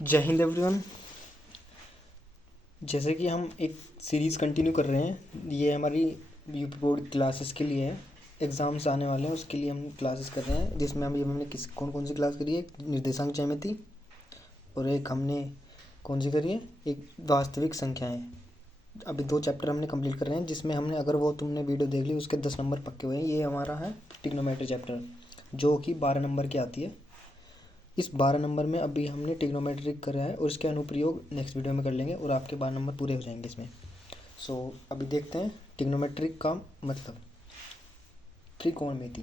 जय हिंद एवरीवन। जैसे कि हम एक सीरीज़ कंटिन्यू कर रहे हैं, ये हमारी यूपी बोर्ड क्लासेस के लिए है। एग्ज़ाम्स आने वाले हैं, उसके लिए हम क्लासेस कर रहे हैं, जिसमें हमने किस कौन कौन सी क्लास करी है। निर्देशांक ज्यामिति, और एक हमने कौन सी करी है, एक वास्तविक संख्याएं। अभी 2 चैप्टर हमने कंप्लीट कर रहे हैं, जिसमें हमने, अगर वो तुमने वीडियो देख ली, उसके 10 नंबर पक्के हुए हैं। ये हमारा है ट्रिग्नोमेट्री चैप्टर, जो कि 12 नंबर की आती है। इस 12 नंबर में अभी हमने ट्रिग्नोमेट्रिक करा है, और इसके अनुप्रयोग नेक्स्ट वीडियो में कर लेंगे, और आपके 12 नंबर पूरे हो जाएंगे इसमें। अभी देखते हैं ट्रिग्नोमेट्रिक का मतलब। त्रिकोणमिति।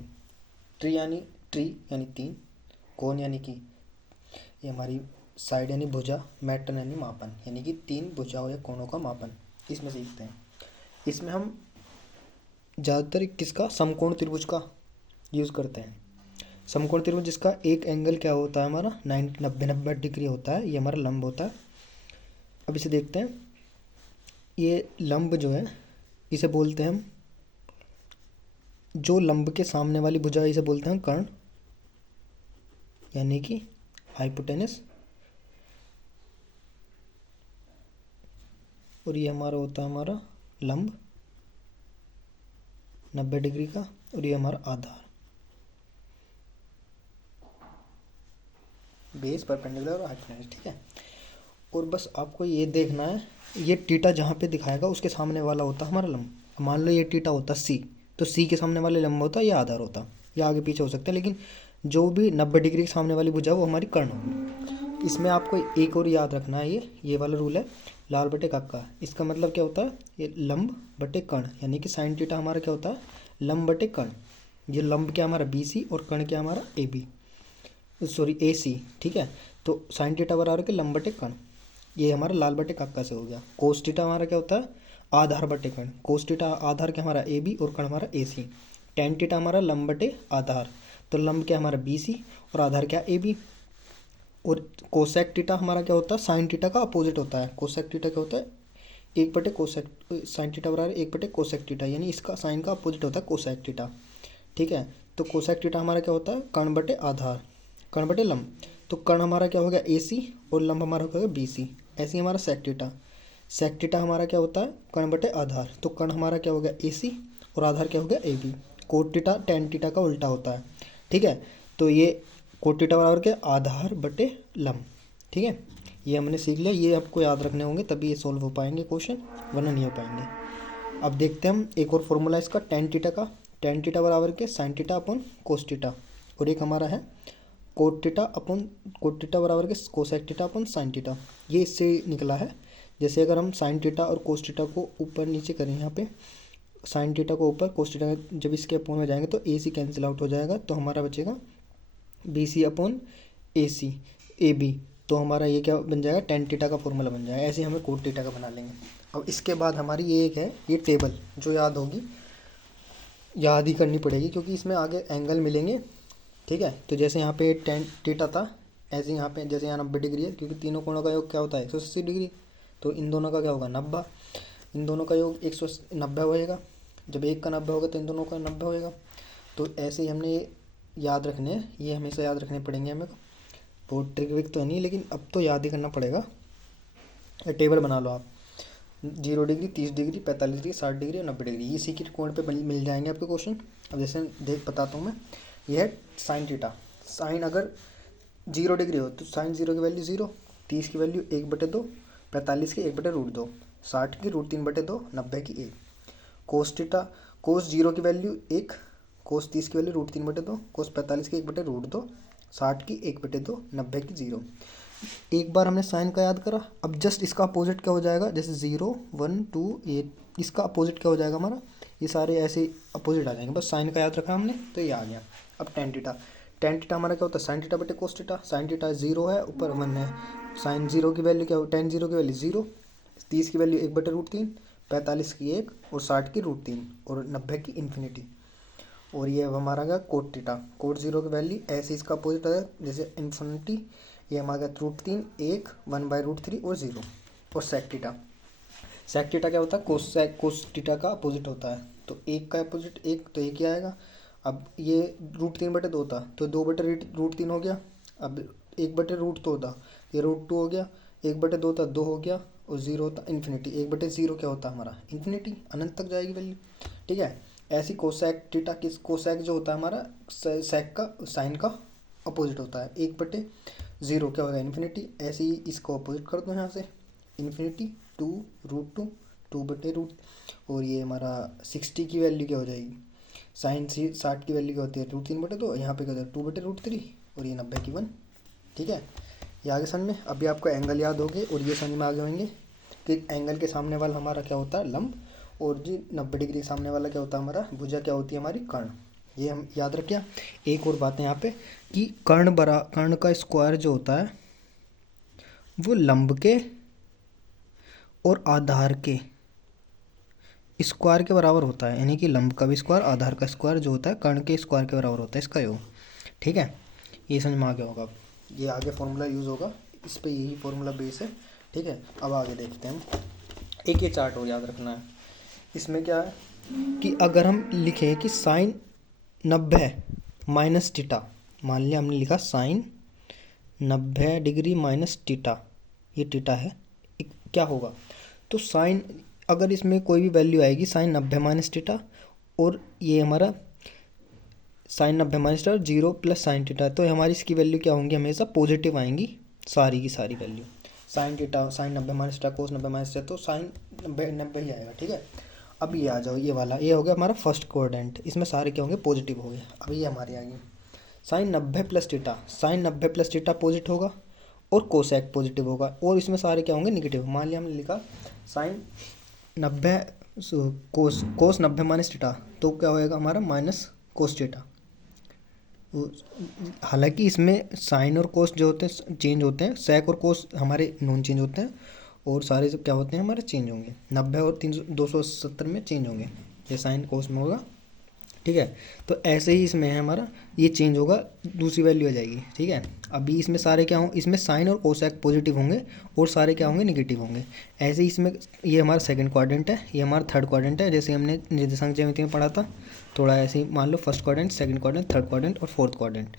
ट्री यानी 3, कोण यानी कि ये हमारी साइड यानी भुजा, मैटर्न यानी मापन, यानी कि 3 भुजाओं या कोणों का मापन इसमें सीखते हैं। इसमें हम ज़्यादातर किसका, समकोण त्रिभुज का यूज़ करते हैं। समकोण त्रिभुज जिसका एक एंगल क्या होता है हमारा 90 डिग्री होता है, ये हमारा लंब होता है। अब इसे देखते हैं। ये लंब जो है, इसे बोलते हैं हम, जो लंब के सामने वाली भुजा है, इसे बोलते हैं कर्ण, यानी कि हाइपोटेनस। और ये हमारा होता है हमारा लंब 90 डिग्री का, और ये हमारा आधार, बेस, परपेंडिकुलर और हाइपोटेनस। ठीक है। और बस आपको ये देखना है, ये टीटा जहाँ पे दिखाएगा उसके सामने वाला होता है हमारा लंब। मान लो ये टीटा होता सी, तो सी के सामने वाले लंब होता है, ये आधार होता, या आगे पीछे हो सकता है, लेकिन जो भी 90 डिग्री के सामने वाली भुजा वो हमारी कर्ण होगी। इसमें आपको एक और याद रखना है, ये वाला रूल है, लाल बटे काका। इसका मतलब क्या होता है, ये लंब बटे कर्ण, यानी कि साइन टीटा हमारा क्या होता है, लंब बटे कर्ण। ये लंब क्या हमारा बी सी, और कर्ण क्या हमारा ए बी, सॉरी ए सी। ठीक है। तो साइन टीटा बराबर के लंब बटे कर्ण, ये हमारा लाल बटे काका से हो गया। कोस टीटा हमारा क्या होता है, आधार बटे कर्ण। कोस टीटा आधार क्या हमारा ए बी, और कर्ण हमारा ए सी। टेन टीटा हमारा लंब बटे आधार, तो लंब क्या हमारा बी सी, और आधार क्या ए बी। और कोसेक टीटा हमारा क्या होता है, साइन टीटा का अपोजिट होता है। कोसेक टीटा क्या होता है, 1 बटे कोसेक, साइन टीटा बराबर 1 बटे कोसेक टीटा, यानी इसका साइन का अपोजिट होता है कोसेक टीटा। ठीक है। तो कोसेक टीटा हमारा क्या होता है, कर्ण बटे आधार, कर्ण बटे लंब। तो कर्ण हमारा क्या हो गया ए सी, और लंब हमारा हो गया बी सी। ऐसे ही हमारा सेक टीटा, सेक टीटा हमारा क्या होता है, कर्ण बटे आधार। तो कर्ण हमारा क्या हो गया ए सी, और आधार क्या हो गया A B. Cot theta tan theta का उल्टा होता है। ठीक है। तो ये कोट टीटा बराबर क्या, आधार बटे लंब। ठीक है। ये हमने सीख लिया, ये आपको याद रखने होंगे, तभी ये सोल्व हो पाएंगे क्वेश्चन, वरना नहीं हो पाएंगे। अब देखते हैं हम एक और फॉर्मूला इसका, टेन टीटा का। टेन टीटा बराबर के साइन टीटा अपॉन कोस टीटा, और एक हमारा है कोट टीटा बराबर के cosec theta upon sine theta. ये इससे निकला है। जैसे अगर हम साइन टीटा और कोस टीटा को ऊपर नीचे करें, यहाँ पे साइन टीटा को ऊपर, कोस टीटा जब इसके अपॉन में जाएंगे तो ए सी कैंसिल आउट हो जाएगा, तो हमारा बचेगा B C upon A C A B. तो हमारा ये क्या बन जाएगा, टेन टीटा का फॉर्मूला बन जाएगा। ऐसे ही हमें कोट टीटा का बना लेंगे। अब इसके बाद हमारी ये एक है, ये टेबल जो याद होगी, याद ही करनी पड़ेगी, क्योंकि इसमें आगे एंगल मिलेंगे। ठीक है। तो जैसे यहाँ पे टेन टीटा था, ऐसे यहाँ पे जैसे यहाँ 90 डिग्री है, क्योंकि तीनों कोणों का योग क्या होता है 180 डिग्री, तो इन दोनों का क्या होगा 90, इन दोनों का योग 190 होएगा। जब एक का 90 होगा तो इन दोनों का 90 होएगा। तो ऐसे ही हमने याद रखने हैं, ये हमेशा याद रखने पड़ेंगे हमें। बहुत ट्रिक विक तो नहीं, लेकिन अब तो याद ही करना पड़ेगा। टेबल बना लो आप, 0 डिग्री, 30 डिग्री, 45 डिग्री, 60 डिग्री और 90 डिग्री, इसी के कोण पे मिल जाएंगे आपके क्वेश्चन। अब जैसे बताता हूँ मैं, यह है साइन टीटा। साइन अगर 0 डिग्री हो तो साइन 0 की वैल्यू 0, 30 की वैल्यू 1/2, 45 की 1/√2, 60 की √3/2, 90 की 1। कोस टीटा, कोस 0 की वैल्यू 1, कोस 30 की वैल्यू √3/2, कोस 45 की 1/√2, 60 की 1/2, 90 की 0। एक बार हमने साइन का याद करा, अब जस्ट इसका अपोजिट क्या हो जाएगा, जैसे 0 1 2 8, इसका अपोजिट क्या हो जाएगा हमारा, ये सारे ऐसे अपोजिट आ जाएंगे। बस साइन का याद रखा हमने तो ये आ गया। अब टेन टीटा, टेन टीटा हमारा क्या होता है, साइन टीटा बटे कोस टीटा। साइन टीटा 0 है, ऊपर 1 है। साइन 0 की वैल्यू क्या हो, टेन 0 की वैल्यू 0, 30 की वैल्यू 1/√3, 45 की 1, और 60 की √3, और 90 की इन्फिनिटी। और ये अब हमारा गया कोट टीटा, कोट 0 की वैल्यू ऐसे इसका अपोजिट है, जैसे इन्फिनिटी। ये हमारा √3, 1, 1/√3 और 0। और सेक टीटा, सेक टीटा क्या होता है, कोस टीटा का अपोजिट होता है। तो एक का अपोजिट एक, तो एक ही आएगा। अब ये √3/2 था, तो 2/√3 हो गया। अब 1/√2 था, ये रूट 2 हो गया, 1/2 था 2 हो गया, और 0 होता इन्फिनिटी। 1/0 क्या होता है हमारा इन्फिनिटी, अनंत तक जाएगी वैल्यू। ठीक है, ऐसी कोसेक थीटा किस कोसेक जो होता है हमारा सेक का साइन का अपोजिट होता है। 1/0 क्या होगा इन्फिनिटी, ऐसे ही इसको अपोजिट कर दो यहाँ से, इन्फिनिटी 2√2, 2/रूट, और ये हमारा 60 की वैल्यू क्या हो जाएगी, साइन 60 की वैल्यू क्या होती है √3/2, यहाँ पे क्या होता है 2/√3, और ये 90 की 1। ठीक है, ये आगे समझ में। अभी आपको एंगल याद हो गए और ये समझ में आ गए होंगे कि एंगल के सामने वाला हमारा क्या होता है लंब, और जी 90 डिग्री के सामने वाला क्या होता है हमारा भुजा, क्या होती है हमारी कर्ण। ये हम याद रखें। एक और बात है यहाँ पे कि कर्ण का स्क्वायर जो होता है वो लंब के और आधार के स्क्वायर के बराबर होता है, यानी कि लंब का भी स्क्वायर, आधार का स्क्वायर जो होता है कर्ण के स्क्वायर के बराबर होता है इसका योग। ठीक है, ये समझ में आ गया होगा। ये आगे फॉर्मूला यूज़ होगा, इस पे यही फॉर्मूला बेस है। ठीक है, अब आगे देखते हैं। एक ये चार्ट और याद रखना है, इसमें क्या है कि अगर हम लिखें कि साइन 90 माइनस टीटा, मान लिया हमने लिखा साइन 90 डिग्री माइनस टीटा, ये टीटा है, क्या होगा, तो साइन अगर इसमें कोई भी वैल्यू आएगी साइन 90 माइनस टीटा, और ये हमारा sine 90 minus theta 0 plus sine theta, तो हमारी इसकी वैल्यू क्या होंगी, हमेशा पॉजिटिव आएंगी सारी की सारी value. Sine theta sine 90 minus theta cos 90 minus theta, तो साइन 90 ही आएगा। ठीक है, अब ये आ जाओ, ये वाला ये हो गया हमारा फर्स्ट क्वाड्रेंट, इसमें सारे क्या होंगे पॉजिटिव हो गए। अब ये हमारी आ गई sine 90 plus theta, sine 90 plus theta positive होगा और कोसेक पॉजिटिव होगा, और इसमें सारे क्या होंगे निगेटिव। मान लिया हमने लिखा साइन 90 कोस 90 माइनस टीटा, तो क्या होएगा हमारा माइनस कोस टीटा। हालांकि इसमें साइन और कोस जो होते हैं चेंज होते हैं, सेक और कोस हमारे नॉन चेंज होते हैं, और सारे सब क्या होते हैं हमारे चेंज होंगे, 90 और 270 में चेंज होंगे, ये साइन कोस में होगा। ठीक है, तो ऐसे ही इसमें है हमारा ये चेंज होगा, दूसरी वैल्यू आ जाएगी। ठीक है, अभी इसमें सारे क्या होंगे, इसमें साइन और कोसेक पॉजिटिव होंगे और सारे क्या होंगे निगेटिव होंगे। ऐसे ही इसमें ये हमारा सेकंड क्वाड्रेंट है, ये हमारा थर्ड क्वाड्रेंट है, जैसे हमने निर्देशांक ज्यामिति में पढ़ा था। थोड़ा ऐसे ही मान लो first quadrant, second quadrant, third quadrant और फोर्थ क्वाड्रेंट।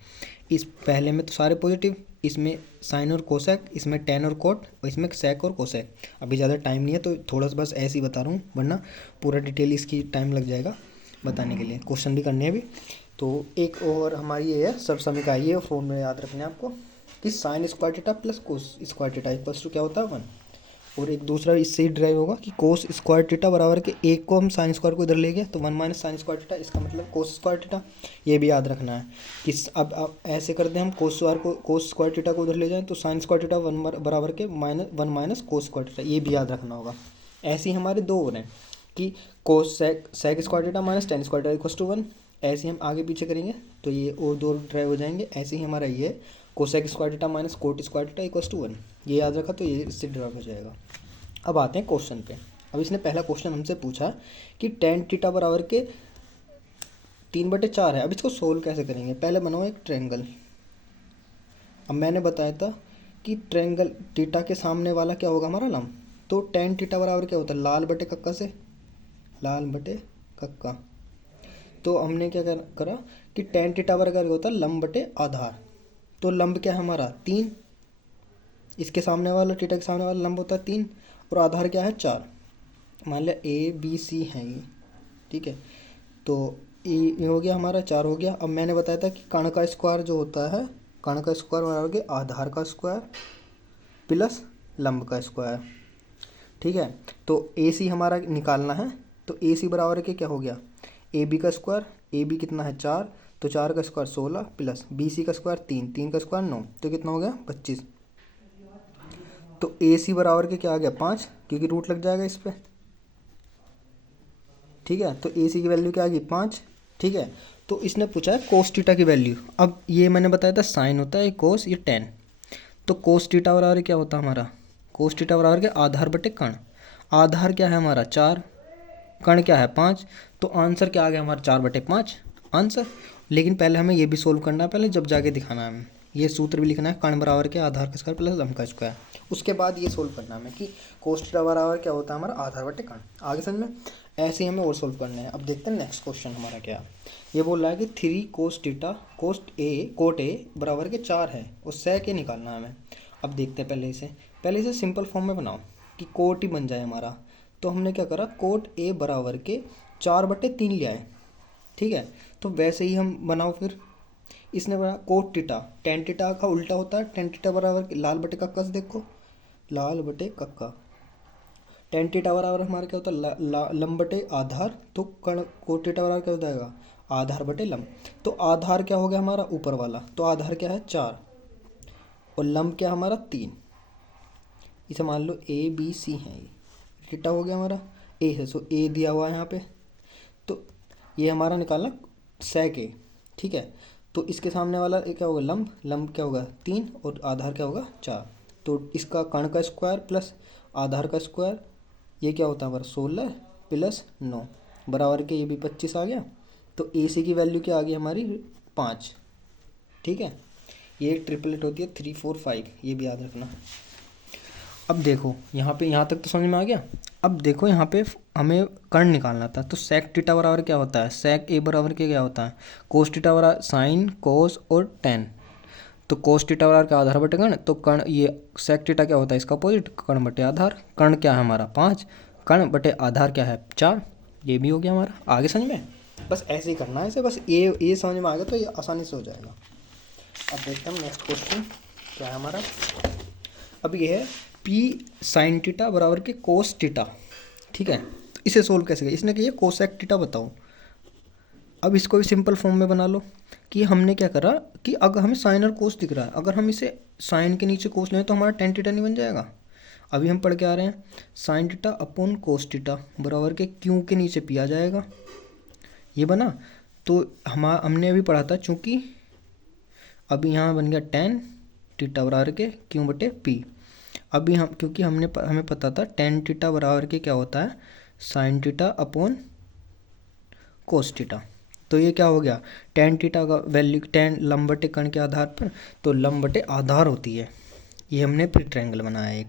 इस पहले में तो सारे पॉजिटिव, इसमें साइन और कोसेक, इसमें टेन और कोट, और इसमें सेक और कोसेक। अभी ज़्यादा टाइम नहीं है तो थोड़ा सा बस ऐसे ही बता रहा हूँ, वरना पूरा डिटेल इसकी टाइम लग जाएगा बताने के लिए, क्वेश्चन भी करने हैं अभी। तो एक और हमारी ये है सब समीकरण, ये फॉर्मूला याद रखना है आपको कि sine square theta plus cos square theta equals to क्या होता है 1, और एक दूसरा इससे ही ड्राइव होगा कि कोस स्क्वायर थीटा बराबर के एक को हम साइन स्क्वायर को इधर ले गए तो 1 माइनस साइन स्क्वायर थीटा, इसका मतलब कोस स्क्वायर थीटा। ये भी याद रखना है कि अब ऐसे कर दें हम कोस स्क्वायर थीटा को उधर ले जाएं तो साइन स्क्वायर थीटा 1 बराबर के -1 माइनस कोस स्क्वायर थीटा, ये भी याद रखना होगा। ऐसे ही हमारे दो और हैं कि कोस sec square theta minus tan square theta equals to 1, ऐसे ही हम आगे पीछे करेंगे तो ये और दो ड्राइव हो जाएंगे। ऐसे ही हमारा ये cosec square theta minus cot square theta equals to 1, ये याद रखा तो ये इससे ड्राइव हो जाएगा। अब आते हैं क्वेश्चन पे। अब इसने पहला क्वेश्चन हमसे पूछा कि टेन थीटा बराबर के 3/4 है। अब इसको सोल्व कैसे करेंगे, पहले बनाओ एक ट्रायंगल। अब मैंने बताया था कि ट्रायंगल थीटा के सामने वाला क्या होगा हमारा लंब, तो टेन थीटा बराबर क्या होता है लाल बटे कक्का से, लाल बटे कक्का। तो हमने क्या करा कि टेन थीटा बराबर होता है लंब बटे आधार, तो लंब क्या है हमारा 3, इसके सामने वाला थीटा के सामने वाला लंब होता है 3, और आधार क्या है 4। मान लिया ABC है ये, ठीक है, तो ये हो गया हमारा 4 हो गया। अब मैंने बताया था कि कर्ण का स्क्वायर जो होता है, कर्ण का स्क्वायर बराबर के आधार का स्क्वायर प्लस लंब का स्क्वायर। ठीक है, तो AC हमारा निकालना है, तो AC बराबर के क्या हो गया AB का स्क्वायर, AB कितना है 4, तो 4 का स्क्वायर 16 प्लस BC का स्क्वायर 3, 3 का स्क्वायर 9, तो कितना हो गया 25। तो AC बराबर के क्या आ गया 5, क्योंकि रूट लग जाएगा इस पर। ठीक है, तो AC की वैल्यू क्या आ गई 5। ठीक है, तो इसने पूछा है कोस थीटा की वैल्यू। अब ये मैंने बताया था साइन होता है कोस, ये टेन, तो कोस थीटा बराबर क्या होता है हमारा, कोस थीटा बराबर के आधार बटे कर्ण। आधार क्या है हमारा 4, कर्ण क्या है 5, तो आंसर क्या आ गया हमारा 4/5 आंसर। लेकिन पहले हमें ये भी सोल्व करना है, पहले जब जाके दिखाना है हमें, ये सूत्र भी लिखना है, कर्ण बराबर के आधार का स्क्वायर प्लस लंब का स्क्वायर। उसके बाद ये सोल्व करना है हमें कि कोस थीटा बराबर क्या होता है हमारा आधार बटे कर्ण। आगे समझ में, ऐसे ही हमें और सोल्व करना है। अब देखते हैं नेक्स्ट क्वेश्चन हमारा क्या है। ये बोल रहा है कि 3 कोस थीटा कोट ए बराबर के 4 है और सेक ए निकालना है हमें। अब देखते हैं पहले इसे सिंपल फॉर्म में बनाओ कि कोट ही बन जाए हमारा। तो हमने क्या करा, कोट ए बराबर के 4/3 ले आए, ठीक है। तो वैसे ही हम बनाओ फिर, इसने बना कोट टीटा, टेन टीटा का उल्टा होता है, टेन टीटा बराबर के लाल बटे कक्का से देखो, लाल बटे कक्का। टेन टीटा बराबर हमारा क्या होता है, लंब बटे आधार। तो कर्ण कोट टीटा बराबर क्या हो जाएगा, आधार बटे लंब। तो आधार क्या हो गया हमारा ऊपर वाला, तो आधार क्या है 4 और लंब क्या हमारा 3। इसे मान लो ए बी सी है, टीटा हो गया हमारा ए है, सो ए दिया हुआ है यहाँ पे। तो ये हमारा निकालना सेक ए, ठीक है। तो इसके सामने वाला क्या होगा, लंब, लंब क्या होगा 3 और आधार क्या होगा 4। तो इसका कर्ण का स्क्वायर प्लस आधार का स्क्वायर, ये क्या होता है हमारा 16 प्लस 9 बराबर के, ये भी 25 आ गया। तो ए सी की वैल्यू क्या आ गई हमारी 5, ठीक है। ये ट्रिपलेट होती है 3 4 5, ये भी याद रखना। अब देखो यहाँ पे, यहाँ तक तो समझ में आ गया। अब देखो यहाँ पे हमें कर्ण निकालना था, तो सेक टीटा बराबर क्या होता है, सेक ए बराबर के क्या होता है, कोस टीटा बराबर साइन कोस और टेन। तो कोस टीटा बराबर क्या, आधार बटे कर्ण। तो कर्ण, ये सेक टीटा क्या होता है इसका अपोजिट, कर्ण बटे आधार। कर्ण क्या है हमारा 5, कर्ण बटे आधार क्या है 4। ये भी हो गया हमारा, आगे समझ में। बस ऐसे ही करना है इसे, बस ये समझ में आ गया तो ये आसानी से हो जाएगा। अब देखते हैं हम नेक्स्ट क्वेश्चन क्या है हमारा। अब ये है पी साइन टीटा बराबर के कोस टीटा, ठीक है। तो इसे सोल्व कैसे किया, इसने कहा कोसेक टीटा बताओ। अब इसको भी सिंपल फॉर्म में बना लो कि हमने क्या करा कि अगर हमें साइन और कोस दिख रहा है, अगर हम इसे साइन के नीचे कोस लें तो हमारा टेन टीटा नहीं बन जाएगा। अभी हम पढ़ के आ रहे हैं साइन टीटा अपॉन कोस टीटा बराबर के क्यू के नीचे पी आ जाएगा, ये बना। तो हमने अभी पढ़ा था, चूँकि अभी यहाँ बन गया टेन टीटा बराबर के क्यू बटे पी। अभी हम, क्योंकि हमें पता था टेन टीटा बराबर के क्या होता है, साइन टीटा अपॉन कोस टीटा। तो ये क्या हो गया, टेन टीटा का वैल्यू टेन लंब बटे कर्ण के आधार पर, तो लंब बटे आधार होती है। ये हमने प्री ट्रायंगल बनाया एक,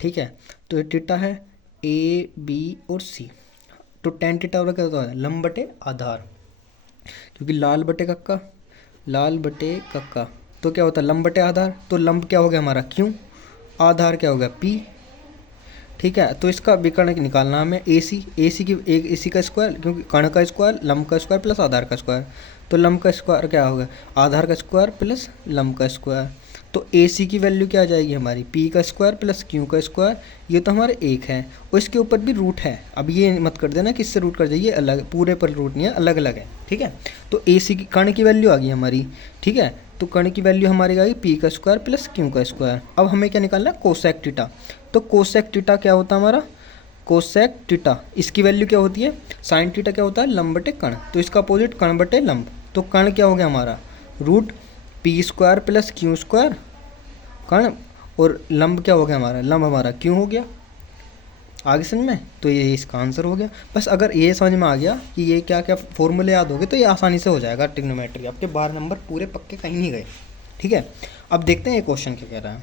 ठीक है। तो ये टीटा है ए बी और सी। तो टेन टीटा बराबर क्या होता है, लंब बटे आधार, क्योंकि लाल बटे कक्का, लाल बटे कक्का। तो क्या होता है लंब बटे आधार। तो लंब क्या हो गया हमारा क्यू, आधार क्या हो गया पी, ठीक है। तो इसका विकर्ण निकालना हमें ए सी का स्क्वायर, क्योंकि कर्ण का स्क्वायर लंब का स्क्वायर प्लस आधार का स्क्वायर। तो लंब का स्क्वायर क्या होगा, आधार का स्क्वायर प्लस लंब का स्क्वायर। तो ए सी की वैल्यू क्या आ जाएगी हमारी, पी का स्क्वायर प्लस क्यू का स्क्वायर। ये तो हमारे एक है और इसके ऊपर भी रूट है। अब ये मत कर देना किससे रूट कर जाइए, अलग, पूरे पर रूट नहीं है, अलग अलग है, ठीक है। तो ए सी की कर्ण की वैल्यू आ गई हमारी, ठीक है। तो कर्ण की वैल्यू हमारी आ गई पी का स्क्वायर प्लस क्यू का स्क्वायर। अब हमें क्या निकालना है, कोसेक टीटा। तो कोसेक टीटा क्या होता है हमारा, कोसेक टीटा, इसकी वैल्यू क्या होती है, साइन टीटा क्या होता है लंब बटे कर्ण। तो इसका अपोजिट कर्ण बटे लंब। तो कर्ण क्या हो गया हमारा root P square plus Q square कर्ण, और लंब क्या हो गया हमारा, लंब हमारा क्यू हो गया। आगे समझ में। तो ये इसका आंसर हो गया। बस अगर ये समझ में आ गया कि ये क्या क्या फॉर्मूले याद हो गए तो ये आसानी से हो जाएगा ट्रिग्नोमेट्री। आपके 12 नंबर पूरे पक्के कहीं नहीं गए, ठीक है। अब देखते हैं ये क्वेश्चन क्या कह रहा है।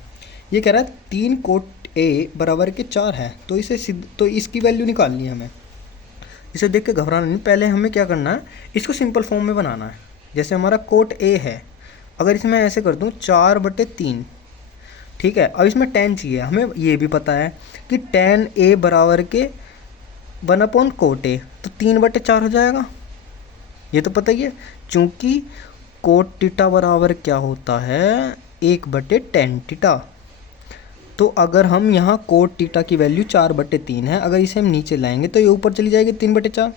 ये कह रहा है 3 कोट ए बराबर के 4 है, तो तो इसकी वैल्यू निकालनी है हमें। इसे देख के घबराना नहीं, पहले हमें क्या करना है, इसको सिंपल फॉर्म में बनाना है। जैसे हमारा कोट ए है, अगर इसमें ऐसे कर दूँ 4/3, ठीक है। अब इसमें टेन चाहिए हमें, ये भी पता है कि टेन ए बराबर के 1 कोट ए, तो 3/4 हो जाएगा, ये तो पता ही है। चूँकि कोट टीटा बराबर क्या होता है 1/tan टीटा। तो अगर हम यहाँ कोट टीटा की वैल्यू 4/3 है, अगर इसे हम नीचे लाएंगे तो ये ऊपर चली जाएगी 3/4,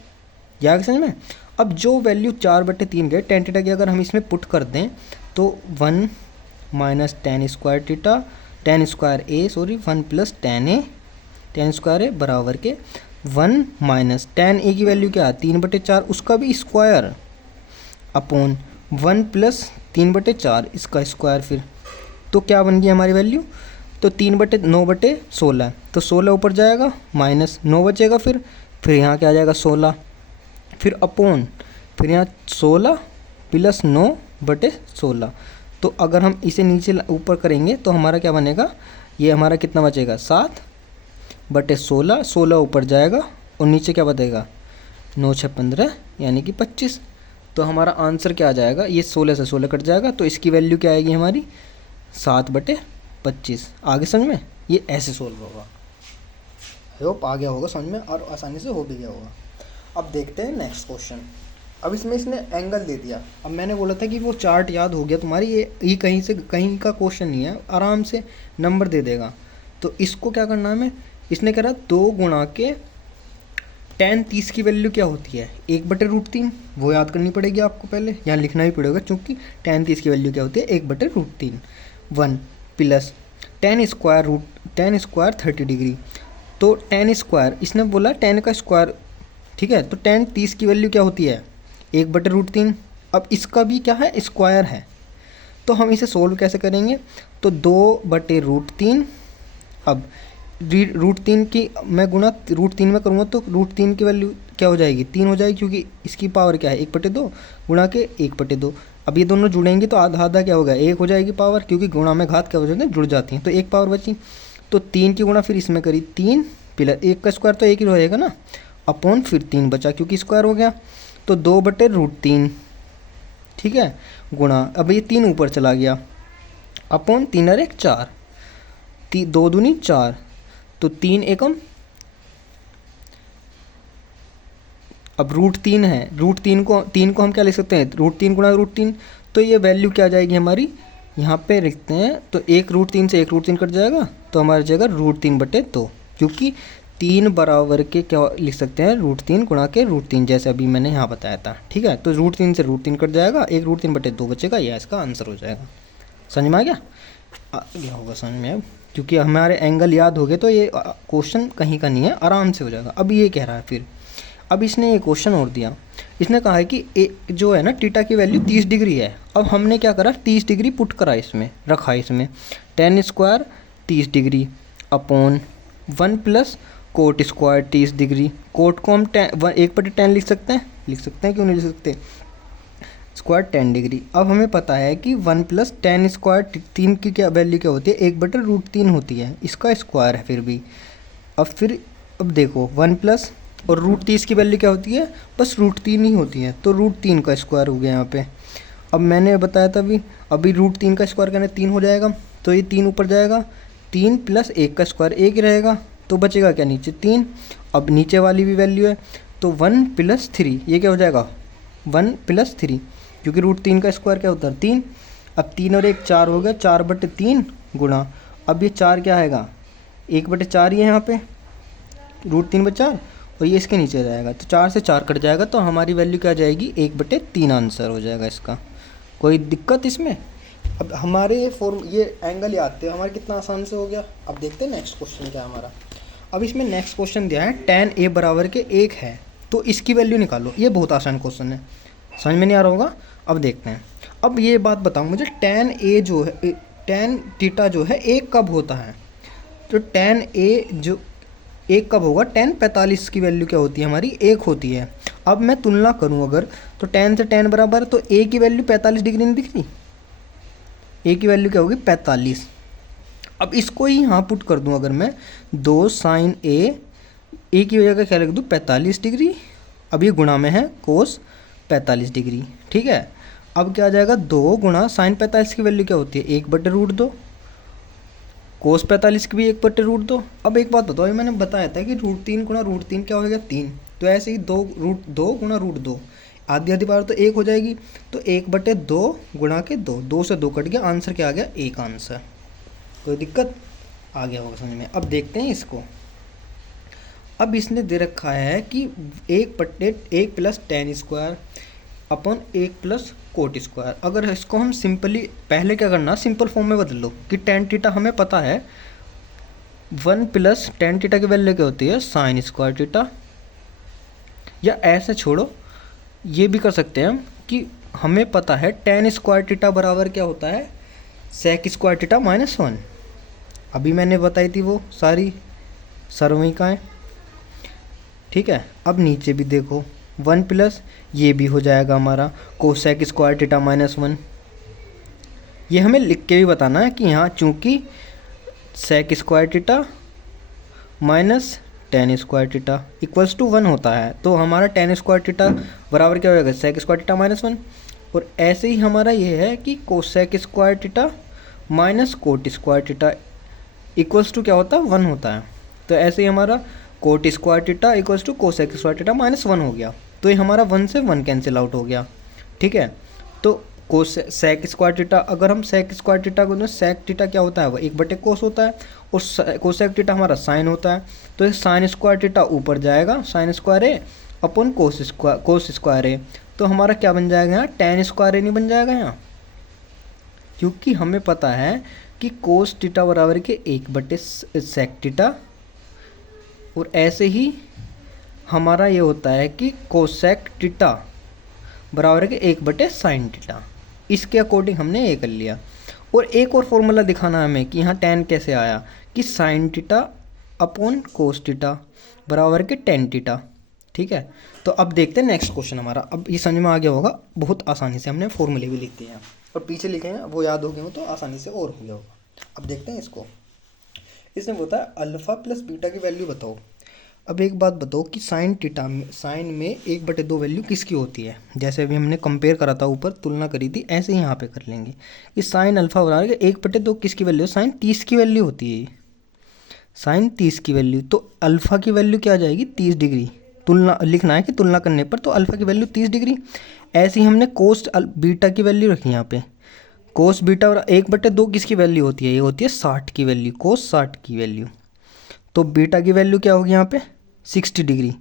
या समझ में। अब जो वैल्यू 4/3 गए टेन टीटा की, अगर हम इसमें पुट कर दें तो 1 minus tan square theta, tan square A, sorry 1 plus tan A, tan square A बराबर के 1 माइनस टेन ए की वैल्यू क्या है 3/4, उसका भी स्क्वायर अपॉन 1 प्लस 3/4 इसका स्क्वायर। फिर तो क्या बन गई हमारी वैल्यू, तो 3/9/16, तो 16 ऊपर जाएगा माइनस 9 बचेगा, फिर यहाँ क्या आ जाएगा 16, फिर अपॉन, फिर यहाँ 16 प्लस 9/16। तो अगर हम इसे नीचे ऊपर करेंगे तो हमारा क्या बनेगा, ये हमारा कितना बचेगा 7/16, 16 ऊपर जाएगा और नीचे क्या बचेगा 9 6 15 यानी कि 25। तो हमारा आंसर क्या आ जाएगा, ये 16 से 16 कट जाएगा, तो इसकी वैल्यू क्या आएगी हमारी 7/25। 25। आगे समझ में, ये ऐसे सोल्व होगा। आई होप आ गया होगा समझ में और आसानी से हो भी गया होगा। अब देखते हैं नेक्स्ट क्वेश्चन। अब इसमें इसने एंगल दे दिया। अब मैंने बोला था कि वो चार्ट याद हो गया तुम्हारी, ये कहीं से कहीं का क्वेश्चन नहीं है, आराम से नंबर दे देगा। तो इसको क्या करना है हमें, इसने कह रहा 2 गुणा के tan 30 की वैल्यू क्या होती है 1/√3, वो याद करनी पड़ेगी आपको, पहले यहाँ लिखना भी पड़ेगा क्योंकि tan 30 की वैल्यू क्या होती है 1/√3। 1 प्लस tan स्क्वायर 30 डिग्री। तो tan स्क्वायर इसने बोला tan का स्क्वायर, ठीक है। तो tan 30 की वैल्यू क्या होती है 1/√3। अब इसका भी क्या है स्क्वायर है, तो हम इसे सोल्व कैसे करेंगे, तो 2/√3। अब √3 की मैं गुणा √3 में करूँगा तो √3 की वैल्यू क्या हो जाएगी 3 हो जाएगी, क्योंकि इसकी पावर क्या है 1/2 गुणा के 1/2। अब ये दोनों जुड़ेंगे तो आधा आधा क्या होगा 1 हो जाएगी पावर, क्योंकि गुणा में घात क्या हो जाती है जुड़ जाती हैं, तो 1 पावर बची। तो 3 की गुणा फिर इसमें करी 3 प्लस 1 का स्क्वायर तो 1 ही रहेगा ना, अपॉन फिर 3 बचा क्योंकि स्क्वायर हो गया, तो 2/√3, ठीक है, गुणा अब ये 3 ऊपर चला गया, अपॉन 3 और 1 4, 2 दूनी 4, तो 3 एकम, अब √3 है, √3 को हम क्या लिख सकते हैं √3 गुणा √3, तो ये वैल्यू क्या आ जाएगी हमारी, यहाँ पे लिखते हैं तो 1√3 से 1√3 कट जाएगा, तो हमारी जगह √3/2, क्योंकि 3 बराबर के क्या लिख सकते हैं √3 गुणा के √3, जैसे अभी मैंने यहाँ बताया था, ठीक है। तो √3 से √3 कट जाएगा, 1√3/2 बचेगा, यह इसका आंसर हो जाएगा। समझ में आ गया होगा समझ में अब, क्योंकि हमारे एंगल याद हो गए तो ये क्वेश्चन कहीं का नहीं है, आराम से हो जाएगा। अब ये कह रहा है फिर, अब इसने ये क्वेश्चन और दिया, इसने कहा है कि जो है ना थीटा की वैल्यू 30 डिग्री है। अब हमने क्या करा 30 डिग्री पुट करा इसमें, रखा इसमें tan square 30 degree upon 1 plus cot square 30 degree. Cot को हम 1/10 लिख सकते हैं, क्यों नहीं लिख सकते, स्क्वायर 10 डिग्री। अब हमें पता है कि 1 प्लस tan स्क्वायर 3 की क्या वैल्यू क्या होती है 1/√3 होती है, इसका स्क्वायर है फिर भी। अब देखो 1 प्लस और √30 की वैल्यू क्या होती है बस √3 ही होती है, तो √3 का स्क्वायर हो गया यहाँ पे। अब मैंने बताया था अभी √3 का स्क्वायर करना 3 हो जाएगा, तो ये 3 ऊपर जाएगा, 3 प्लस 1 का स्क्वायर 1 ही रहेगा, तो बचेगा क्या नीचे 3। अब नीचे वाली भी वैल्यू है, तो 1 प्लस 3 ये क्या हो जाएगा 1 प्लस 3, क्योंकि √3 का स्क्वायर क्या होता है 3। अब 3 और 1 4 हो गया, 4/3 गुणा, अब ये 4 क्या आएगा 1/4 ही है यहाँ पे, √3/4, और ये इसके नीचे जाएगा, तो 4 से 4 कट जाएगा, तो हमारी वैल्यू क्या आ जाएगी 1/3 आंसर हो जाएगा इसका। कोई दिक्कत इसमें। अब हमारे ये एंगल याद थे हमारे, कितना आसान से हो गया। अब देखते हैं नेक्स्ट क्वेश्चन क्या है हमारा। अब इसमें नेक्स्ट क्वेश्चन दिया है tan a बराबर के 1 है, तो इसकी वैल्यू निकालो। ये बहुत आसान क्वेश्चन है, समझ में नहीं आ रहा होगा। अब देखते हैं। अब ये बात बताओ मुझे, tan a जो है tan थीटा जो है 1 कब होता है, तो tan a जो 1 कब होगा, tan 45 की वैल्यू क्या होती है हमारी 1 होती है। अब मैं तुलना करूं अगर, तो tan से tan बराबर, तो a की वैल्यू 45 डिग्री नहीं दिख रही, a की वैल्यू क्या होगी 45। अब इसको ही यहाँ पुट कर दूं अगर मैं 2 sin a की वजह का क्या लिख दूँ 45 डिग्री, अब ये गुणा में है कोस 45 डिग्री, ठीक है। अब क्या आ जाएगा 2 गुणा साइन 45 की वैल्यू क्या होती है 1/√2, कोस 45 की भी 1/√2। अब एक बात बताओ, मैंने बताया था कि √3 गुणा √3 क्या हो जाएगा 3, तो ऐसे ही 2 गुणा √2 आधी आधी बार तो 1 हो जाएगी, तो 1/2 गुणा के 2 से 2 कट गया, आंसर क्या आ गया 1 आंसर। कोई दिक्कत आ गया होगा समझ में। अब देखते हैं इसको। अब इसने दे रखा है कि 1 plus tan square upon 1 plus cot square. अगर इसको हम सिंपली पहले क्या करना सिंपल फॉर्म में बदल लो कि tan थीटा हमें पता है 1 प्लस tan थीटा की वैल्यू क्या होती है साइन स्क्वायर थीटा, या ऐसे छोड़ो ये भी कर सकते हैं हम कि हमें पता है tan स्क्वायर थीटा बराबर क्या होता है सेक स्क्वायर थीटा -1। अभी मैंने बताई थी वो सारी सर्वमिकाएँ, ठीक है। अब नीचे भी देखो 1 प्लस ये भी हो जाएगा हमारा कोसेक स्क्वायर थीटा -1। ये हमें लिख के भी बताना है कि यहाँ चूँकि sec square theta minus tan square theta equals to 1 होता है, तो हमारा tan स्क्वायर थीटा बराबर क्या हो जाएगा सेक स्क्वायर थीटा -1। और ऐसे ही हमारा ये है कि cosec square theta minus cot square theta equals to क्या होता है 1 होता है। तो ऐसे ही हमारा cot square theta equals to cosec square theta -1 हो गया। तो ये हमारा 1 से 1 कैंसिल आउट हो गया। ठीक है, तो कोस सेक स्क्वायर थीटा, अगर हम सेक स्क्वायर थीटा को दें, सेक थीटा क्या होता है वो 1/कोस होता है और कोसेक थीटा हमारा साइन होता है। तो ये साइन स्क्वायर थीटा ऊपर जाएगा, साइन स्क्वायर ए अपन कोस स्क्वायर ए, तो हमारा क्या बन जाएगा यहाँ टेन स्क्वायर ए नहीं बन जाएगा यहाँ, क्योंकि हमें पता है कि कोस थीटा बराबर के 1/सेक थीटा, और ऐसे ही हमारा ये होता है कि कोसेक थीटा बराबर के 1/साइन थीटा। इसके अकॉर्डिंग हमने ये कर लिया। और एक और फॉर्मूला दिखाना है हमें कि यहाँ टेन कैसे आया, कि sine theta upon cos theta बराबर के टेन थीटा। ठीक है, तो अब देखते हैं नेक्स्ट क्वेश्चन हमारा। अब ये समझ में आ गया होगा, बहुत आसानी से हमने फॉर्मूले भी लिख दिए हैं और पीछे लिखे हैं वो याद हो गए हो तो आसानी से और हो गया होगा। अब देखते हैं इसको। इसने बोला अल्फ़ा प्लस बीटा की वैल्यू बताओ। अब एक बात बताओ कि साइन थीटा में, साइन में 1/2 वैल्यू किसकी होती है। जैसे अभी हमने कंपेयर करा था, ऊपर तुलना करी थी, ऐसे ही यहाँ पे कर लेंगे कि साइन अल्फ़ा बराबर 1/2 किसकी वैल्यू, साइन 30 की वैल्यू होती है। साइन 30 की वैल्यू, तो अल्फ़ा की वैल्यू क्या आ जाएगी 30 डिग्री। तुलना लिखना है कि तुलना करने पर, तो अल्फ़ा की वैल्यू 30 डिग्री। ऐसे ही हमने कोस बीटा की वैल्यू रखी यहाँ पे, कोस बीटा और 1/2 किसकी वैल्यू होती है, ये होती है 60 की वैल्यू, कोस 60 की वैल्यू। तो बीटा की वैल्यू क्या होगी यहाँ पे 60 डिग्री।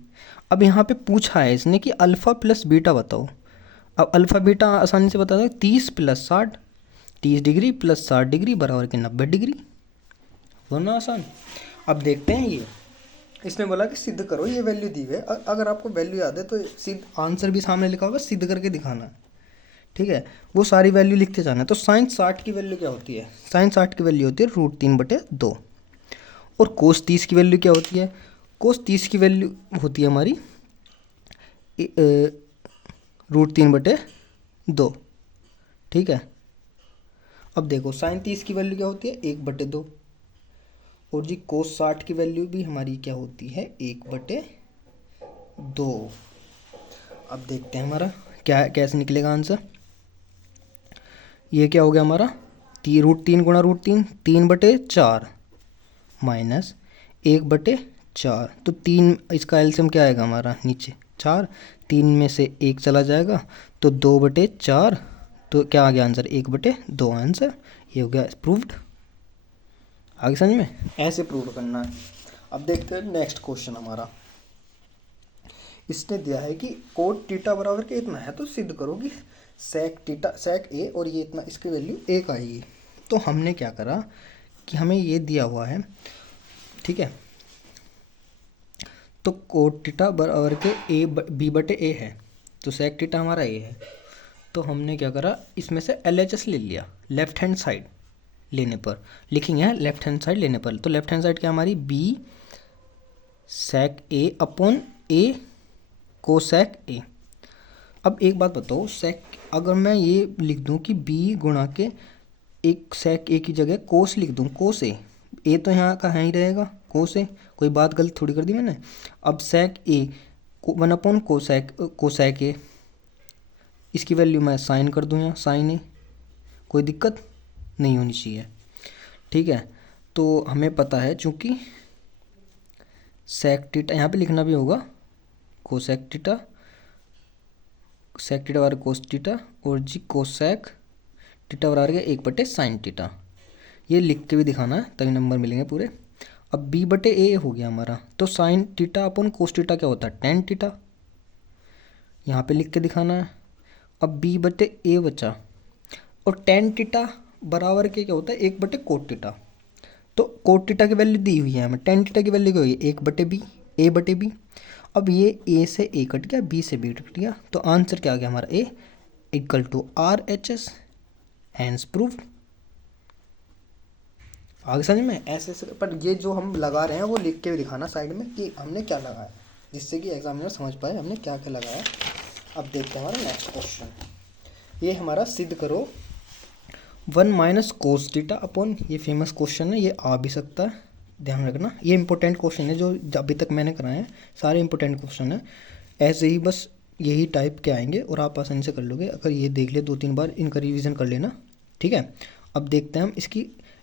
अब यहाँ पे पूछा है इसने कि अल्फ़ा प्लस बीटा बताओ। अब अल्फ़ा बीटा आसानी से बता दो, 30 + 60, 30 डिग्री प्लस 60 डिग्री बराबर के 90 डिग्री। दोनों आसान। अब देखते हैं ये, इसने बोला कि सिद्ध करो, ये वैल्यू दी हुई है। अगर आपको वैल्यू याद है तो सिद्ध आंसर भी सामने लिखा होगा, सिद्ध करके दिखाना है। ठीक है, वो सारी वैल्यू लिखते जाना है। तो साइन 60 की वैल्यू क्या होती है, साइन 60 की वैल्यू होती है √3/2। और कोस 30 की वैल्यू क्या होती है, कोस 30 की वैल्यू होती है हमारी √3/2। ठीक है, अब देखो साइन 30 की वैल्यू क्या होती है 1/2, और जी कोस 60 की वैल्यू भी हमारी क्या होती है 1/2। अब देखते हैं हमारा क्या कैसे निकलेगा आंसर। ये क्या हो गया हमारा √3 गुणा √3, 3/4 माइनस 1/4, तो 3, इसका एलसीएम क्या आएगा हमारा नीचे 4, 3 में से 1 चला जाएगा तो 2/4, तो क्या आ गया आंसर 1/2 आंसर। ये हो गया प्रूव्ड। आगे समझ में, ऐसे प्रूव करना है। अब देखते हैं नेक्स्ट क्वेश्चन हमारा। इसने दिया है कि कोट थीटा बराबर के इतना है, तो सिद्ध करो कि सेक थीटा, सेक ए और ये इतना, इसकी वैल्यू 1 आएगी। तो हमने क्या करा कि हमें ये दिया हुआ है, ठीक है, तो कोट थीटा बराबर के b/a है, तो सेक थीटा हमारा ए है। तो हमने क्या करा, इसमें से LHS ले लिया लेफ्ट हैंड साइड लेने पर, लिखेंगे लेफ्ट हैंड साइड लेने पर। तो लेफ्ट हैंड साइड क्या हमारी b sec a upon a cosec a। अब एक बात बताओ, सेक अगर मैं ये लिख दूं कि b गुणा के एक सेक a की जगह कोस लिख दूं, कोस a तो यहाँ का है ही रहेगा, कोस a, कोई बात गलत थोड़ी कर दी मैंने। अब सेक a 1 कोसेक a, इसकी वैल्यू मैं साइन कर दूँ यहाँ साइन a, कोई दिक्कत नहीं होनी चाहिए। ठीक है, तो हमें पता है चूँकि सेक थीटा यहाँ पे लिखना भी होगा, कोसेक थीटा, सेक थीटा बराबर कोस थीटा, और जी कोसेक थीटा बराबर के 1/साइन थीटा। ये लिख के भी दिखाना है तभी नंबर मिलेंगे पूरे। अब b/a हो गया हमारा, तो sine theta upon cos theta क्या होता है टेन थीटा, यहाँ पे लिख के दिखाना है। अब b/a बचा, और टेन थीटा बराबर के क्या होता है 1/कोट थीटा। तो कोट थीटा की वैल्यू दी हुई है हमें, टेन थीटा की वैल्यू क्या हुई 1/b, a/b। अब ये a से a कट गया, b से b कट गया, तो आंसर क्या आ गया हमारा a = RHS, हैंस प्रूव्ड। आगे समझ में, ऐसे पर ये जो हम लगा रहे हैं वो लिख के भी दिखाना साइड में कि हमने क्या लगाया, जिससे कि एग्जामिनर समझ पाए हमने क्या क्या लगाया। अब देखते हैं हमारा नेक्स्ट क्वेश्चन। ये हमारा सिद्ध करो 1 - कोस थीटा अपॉन, ये फेमस क्वेश्चन है, ये आ भी सकता है, ध्यान रखना। ये इंपॉर्टेंट क्वेश्चन है, जो अभी तक मैंने कराए हैं सारे इंपॉर्टेंट क्वेश्चन है। ऐसे ही बस यही टाइप के आएंगे और आप आसानी से कर लोगे, अगर ये देख ले 2-3 बार, इनका रिवीजन कर लेना। ठीक है, अब देखते हैं हम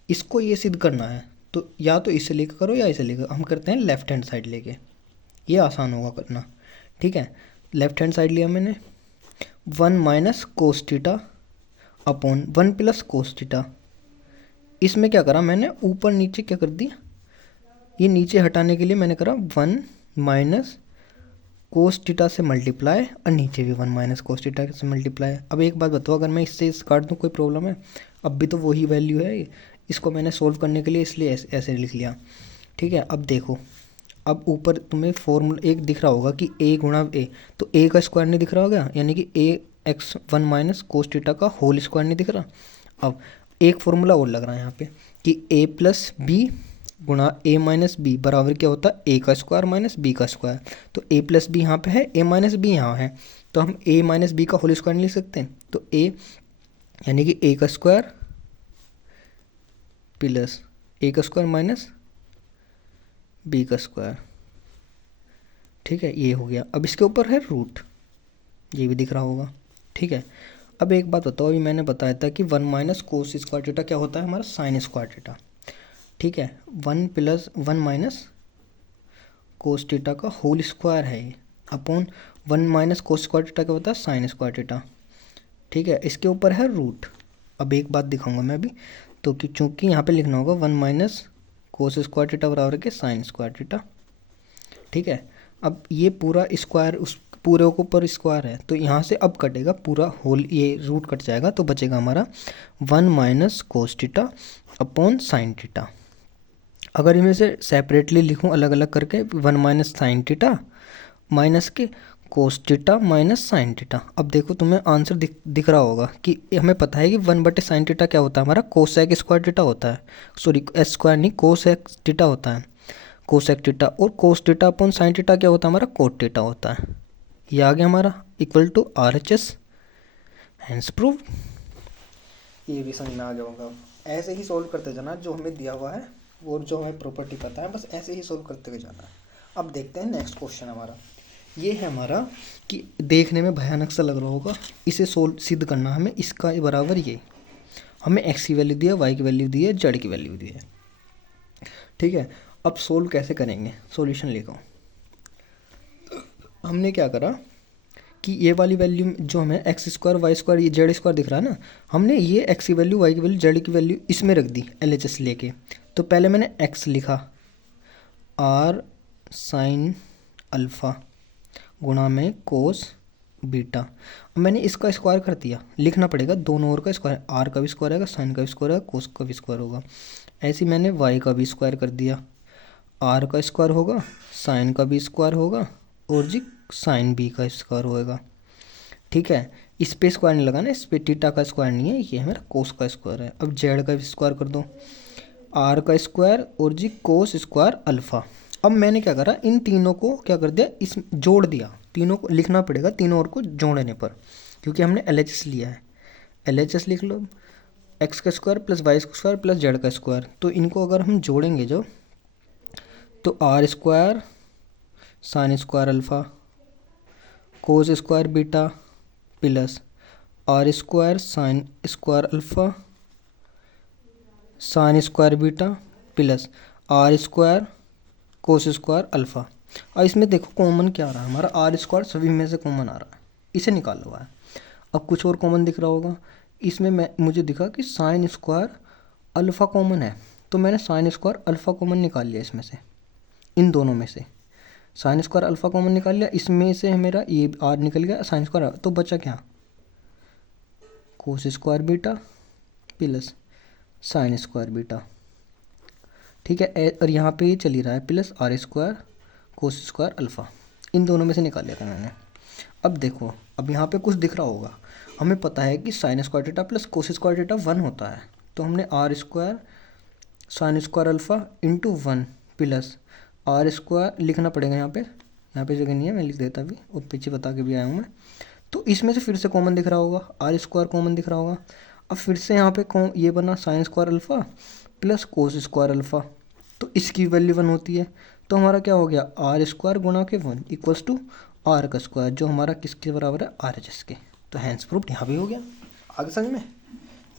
इसको ये सिद्ध करना है, तो या तो इसे लेकर करो या इसे लेकर। हम करते हैं लेफ्ट हैंड साइड लेके, ये आसान होगा करना। ठीक है, लेफ्ट हैंड साइड लिया मैंने, 1 minus cos theta upon 1 plus cos theta. इसमें क्या करा मैंने, ऊपर नीचे क्या कर दिया, ये नीचे हटाने के लिए मैंने करा 1 माइनस कोस थीटा से मल्टीप्लाई, और नीचे भी 1 माइनस कोस थीटा से मल्टीप्लाई। अब एक बात बताओ, अगर मैं इससे इस काट दूँ कोई प्रॉब्लम है? अब भी तो वही वैल्यू है, इसको मैंने सोल्व करने के लिए इसलिए ऐसे लिख लिया। ठीक है, अब देखो, अब ऊपर तुम्हें फॉर्मूला एक दिख रहा होगा कि a गुणा a, तो a का स्क्वायर नहीं दिख रहा होगा, यानी कि a x 1 minus cos theta का होल स्क्वायर नहीं दिख रहा। अब एक फॉर्मूला और लग रहा है यहाँ पे कि a प्लस बी गुणा a माइनस बी बराबर क्या होता है, a का स्क्वायर माइनस b का स्क्वायर। तो a प्लस बी यहाँ पे है, a माइनस बी यहाँ है, तो हम a माइनस बी का होल स्क्वायर नहीं लिख सकते। तो a यानी कि a का स्क्वायर प्लस a का स्क्वायर माइनस b का स्क्वायर। ठीक है, ये हो गया। अब इसके ऊपर है रूट, ये भी दिख रहा होगा। ठीक है, अब एक बात बताओ, अभी मैंने बताया था कि 1 माइनस कोस स्क्वायर थीटा क्या होता है, हमारा साइन स्क्वायर थीटा। ठीक है, 1 प्लस 1 माइनस कोस थीटा का होल स्क्वायर है ये, upon 1 minus cos square theta क्या होता है, साइन स्क्वायर थीटा। ठीक है, इसके ऊपर है रूट। अब एक बात दिखाऊंगा मैं अभी, तो कि चूंकि यहाँ पे लिखना होगा 1 माइनस कोस स्क्वायर थीटा बराबर के साइन स्क्वायर थीटा। ठीक है, अब ये पूरा स्क्वायर उस पूरे के ऊपर स्क्वायर है, तो यहाँ से अब कटेगा पूरा होल, ये रूट कट जाएगा, तो बचेगा हमारा 1 minus cos theta upon sine theta. अगर इनमें से सेपरेटली लिखूँ अलग अलग करके, 1 माइनस साइन थीटा माइनस के cos theta minus sine theta. अब देखो तुम्हें आंसर दिख रहा होगा कि हमें पता है कि 1/साइन थीटा क्या होता है, हमारा कोसेक स्क्वायर थीटा होता है, सॉरी एस स्क्वायर नहीं, कोसेक थीटा होता है, कोसेक थीटा। और cos theta upon sine theta क्या होता है, हमारा कोट थीटा होता है। ये आ गया हमारा equal to RHS, hence prove. ये भी समझ में आ गया होगा। ऐसे ही सोल्व करते जाना जो हमें दिया हुआ है और जो हमें प्रॉपर्टी पता है, बस ऐसे ही सोल्व करते हुए जाना है। अब देखते हैं नेक्स्ट क्वेश्चन हमारा, ये है हमारा कि देखने में भयानक सा लग रहा होगा, इसे सोल्व सिद्ध करना हमें, इसका बराबर ये, हमें x की वैल्यू दी है, y की वैल्यू दी है, z की वैल्यू दी है। ठीक है, अब सोल्व कैसे करेंगे, सॉल्यूशन लिखो। हमने क्या करा कि ये वाली वैल्यू जो हमें एक्स स्क्वायर वाई स्क्वायर ये जेड स्क्वायर दिख रहा है ना, हमने ये एक्स की वैल्यू वाई की वैल्यू जेड की वैल्यू इसमें रख दी LHS लेके। तो पहले मैंने एक्स लिखा, आर साइन अल्फ़ा गुणा में कोस बीटा। अब मैंने इसका स्क्वायर कर दिया, लिखना पड़ेगा दोनों ओर का स्क्वायर, आर का भी स्क्वायर आएगा, साइन का भी स्क्वायर आएगा, कोस का भी स्क्वायर होगा। ऐसे मैंने वाई का भी स्क्वायर कर दिया, आर का स्क्वायर होगा, साइन का भी स्क्वायर होगा, और जी साइन बी का स्क्वायर होएगा। ठीक है, इस पे स्क्वायर नहीं लगाना, इस पे थीटा का स्क्वायर नहीं है, ये हमारा कोस का स्क्वायर है। अब जेड का भी स्क्वायर कर दो, आर का स्क्वायर और जी कोस स्क्वायर अल्फ़ा। अब मैंने क्या करा, इन तीनों को क्या कर दिया, इस जोड़ दिया, तीनों को लिखना पड़ेगा तीनों ओर को जोड़ने पर, क्योंकि हमने LHS लिया है। LHS लिख लो, एक्स का स्क्वायर प्लस वाई का स्क्वायर प्लस जेड का स्क्वायर। तो इनको अगर हम जोड़ेंगे जो, तो R square sine square alpha cos square beta plus R square sine square alpha sine square beta plus R square cos square alpha. और इसमें देखो कॉमन क्या आ रहा है, हमारा आर स्क्वायर सभी में से कॉमन आ रहा है, इसे निकाल हुआ है। अब कुछ और कॉमन दिख रहा होगा, इसमें मुझे दिखा कि साइन स्क्वायर अल्फ़ा कॉमन है, तो मैंने साइन स्क्वायर अल्फ़ा कॉमन निकाल लिया इसमें से, इन दोनों में से साइन स्क्वायर अल्फ़ा कॉमन निकाल लिया, इसमें से मेरा ये आर निकल गया, साइन स्क्वायर, तो बचा क्या, कोस square beta plus sign square beta. ठीक है, और यहाँ पे ये चल ही रहा है plus R square cos square alpha, इन दोनों में से निकाल लिया था मैंने। अब देखो, अब यहाँ पे कुछ दिख रहा होगा, हमें पता है कि sine square theta plus cos square theta 1 होता है, तो हमने R square sine square alpha into 1 plus R square लिखना पड़ेगा, यहाँ पे जगह नहीं है, मैं लिख देता अभी, और पीछे बता के भी आया हूँ मैं। तो इसमें से फिर से कॉमन दिख रहा होगा, आर स्क्वायर कॉमन दिख रहा होगा। अब फिर से यहाँ पे ये बना sign square alpha plus cos square alpha, तो इसकी वैल्यू 1 होती है, तो हमारा क्या हो गया, आर स्क्वायर गुणा के 1 इक्वल्स टू आर का स्क्वायर, जो हमारा किसके बराबर है, RHS के। तो हैंस प्रूफ यहाँ भी हो गया। आगे समझ में,